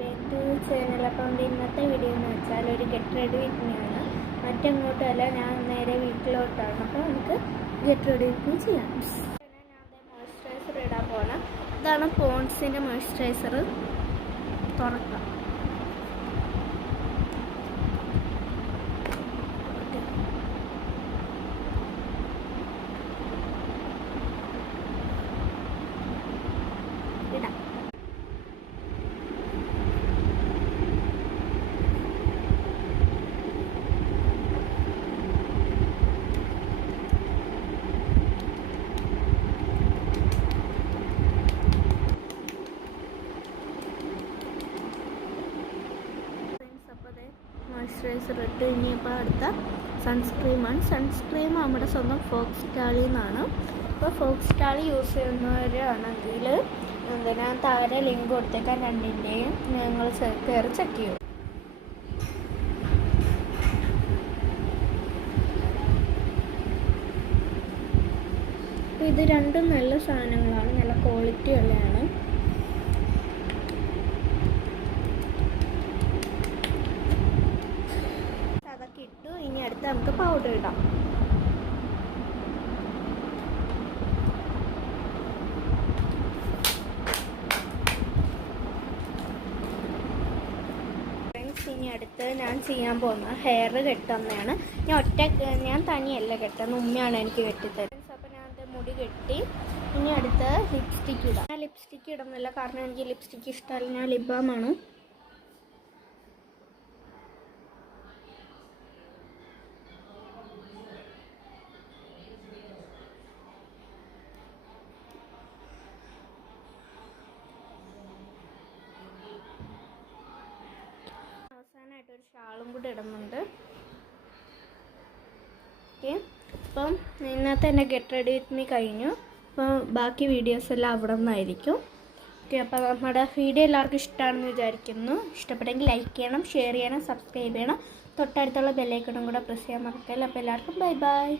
Back to channel. അപ്പം ഇന്നത്തെ video എന്ന് വെച്ചാൽ ഒരു ഗെറ്റ് റെഡി വിത്ത് മീ ആണ്. മറ്റെങ്ങോട്ടുമല്ല, ഞാൻ നേരെ വീട്ടിലോട്ടാണ്. അപ്പോൾ നമുക്ക് ഗെറ്റ് റെഡി വിത്ത് മീ ചെയ്യാം. ഞാൻ മോയ്സ്ചറൈസർ ഇടാൻ പോകണം. ഇതാണ് പോൺസിൻ്റെ മോയ്സ്ചറൈസർ. തുറക്കാം. ഇടാം. മോയ്സ്ചറൈസർ ഇട്ട് ഇനിയിപ്പോൾ അടുത്ത സൺസ്ക്രീമാണ്. സൺസ്ക്രീം നമ്മുടെ സ്വന്തം ഫോക്സ്റ്റാളിൽ നിന്നാണ്. അപ്പോൾ ഫോക്സ്റ്റാളി യൂസ് ചെയ്യുന്നവരാണെങ്കിൽ ഞാൻ താഴെ ലിങ്ക് കൊടുത്തേക്കാൻ രണ്ടിൻ്റെയും നിങ്ങൾ കയറി ചെക്ക് ചെയ്യും. അപ്പോൾ ഇത് രണ്ടും നല്ല സാധനങ്ങളാണ്, നല്ല ക്വാളിറ്റി ഉള്ളതാണ്. അതൊക്കെ ഇട്ടു. ഇനി അടുത്ത് നമുക്ക് പൗഡർ ഇടാം. ഇനി അടുത്ത് ഞാൻ ചെയ്യാൻ പോകുന്ന ഹെയർ കെട്ടുന്നതാണ്. ഞാൻ തനിയല്ല കെട്ടുന്നത്, ഉമ്മയാണ് എനിക്ക് കെട്ടിത്തരുന്നത്. അപ്പോൾ ഞാൻ അത് മുടി കെട്ടി. ഇനി അടുത്ത് ലിപ്സ്റ്റിക്ക് ഇടാം. ഞാൻ ലിപ്സ്റ്റിക്ക് ഇടുന്നില്ല, കാരണം എനിക്ക് ലിപ്സ്റ്റിക്ക് ഇഷ്ടമല്ല. ഞാൻ ലിപ് ബാമാണ്. അവസാനമായിട്ടൊരു ഷാളും കൂടി ഇടുന്നുണ്ട്. ഓക്കെ, അപ്പം ഇന്നത്തെ എൻ്റെ ഗെറ്റ് റെഡി വിത്ത് മീ കഴിഞ്ഞു. അപ്പോൾ ബാക്കി വീഡിയോസ് എല്ലാം അവിടെ നിന്നായിരിക്കും. ഓക്കെ, അപ്പോൾ നമ്മുടെ വീഡിയോ എല്ലാവർക്കും ഇഷ്ടമാണെന്ന് വിചാരിക്കുന്നു. ഇഷ്ടപ്പെട്ടെങ്കിൽ ലൈക്ക് ചെയ്യണം, ഷെയർ ചെയ്യണം, സബ്സ്ക്രൈബ് ചെയ്യണം. തൊട്ടടുത്തുള്ള ബെല്ലൈക്കണും കൂടെ പ്രസ് ചെയ്യാൻ മറക്കല്ല. അപ്പോൾ എല്ലാവർക്കും ബൈ ബൈ.